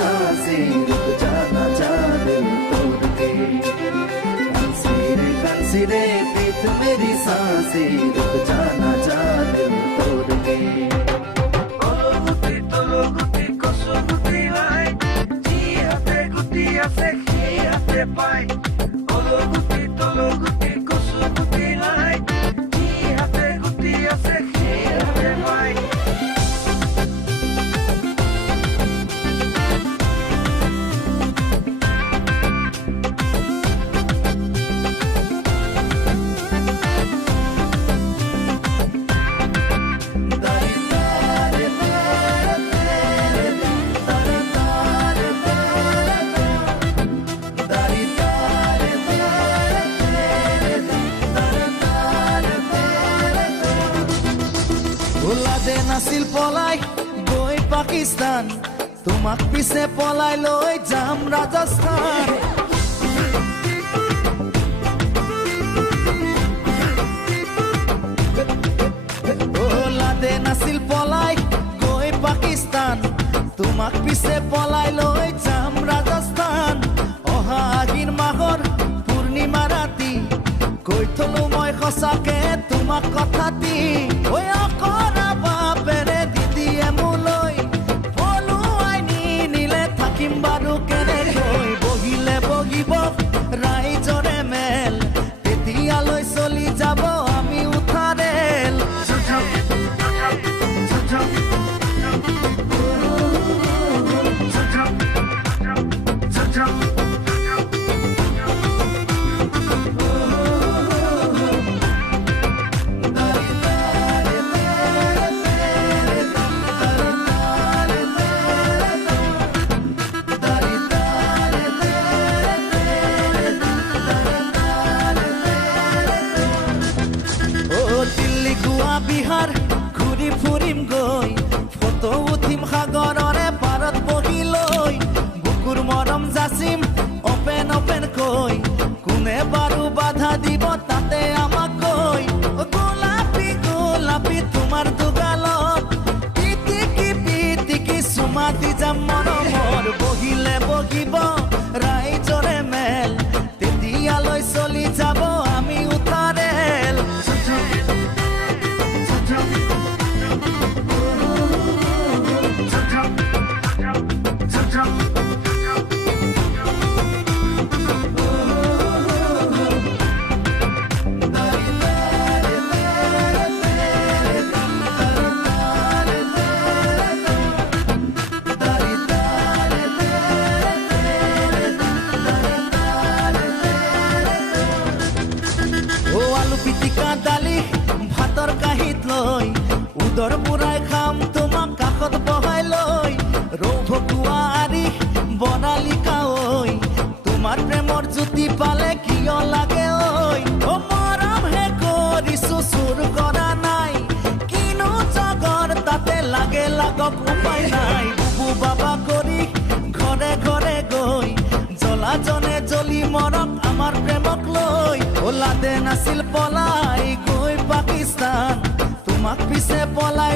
सांसें रुक जाना चाह दिल तोड़ के। कांसी रे प्रीत मेरी सांसें रुक जाना चाह दिल तोड़ के। Tolo guti koso guti lai, jiate guti ase hiate pai. Tolo guti koso guti lai, jiate guti ase hiate pai. নাছিল পলাই গৈ পাকিস্তান, তোমাক পিছে পলাই লৈ যাম ৰাজস্থান। ওলাদে নাছিল পলাই গৈ পাকিস্তান, তোমাক পিছে পলাই লৈ যাম ৰাজস্থান। অহা আহিন মাহৰ পূৰ্ণিমা ৰাতি কৈ থলো মই সঁচাকে তোমাক কথা দি। ঐ অকৰা বাপেৰে দিদিয়ে মোলৈ পলুৱাই নিলে থাকিম বাৰু কেনেকৈ। বহিলে বহিব ৰাইজৰে মেল, তেতিয়ালৈ চলি যাব আমি উঠা ৰেল। বিহাৰ ঘূৰি ফুৰিম গৈ, ফটো উঠিম সাগৰৰে পাৰত বহি লৈ। বুকুৰ মৰম যাচিম অপেন অপেন কৈ, কোনে বাৰু বাধা দিব তাতে আমাক কৈ। গোলাপী গোলাপী তোমাৰ দুগালত পিটিকি চুমা দি যাম মৰমৰ। বহিলে বহিব ৰাইজৰে মেল, তেতিয়ালৈ চলি যাব আমি উঠা ৰেল। পিটিকা দালি ভাতৰ কাঁহীত লৈ, উদৰ বুঢ়াই খাম তোমাক কাষত বহাই লৈ। ৰৌ ভকুৱা আৰি বনালি কাঐ, তোমাৰ প্ৰেমৰ জ্যোতি পালে কিয় লাগে ঐ। মৰমহে কৰিছো চুৰ কৰা নাই, কিনো জগৰ তাতে লাগে লাগক উপায় নাই। বুবু বাবা কৰি ঘৰে ঘৰে গৈ, জ্বলাজনে জ্বলি মৰক আমাৰ প্ৰেমক লৈ। ওলাদে নাছিল পলাই গৈ পাকিস্তান, তোমাক পিছে পলাই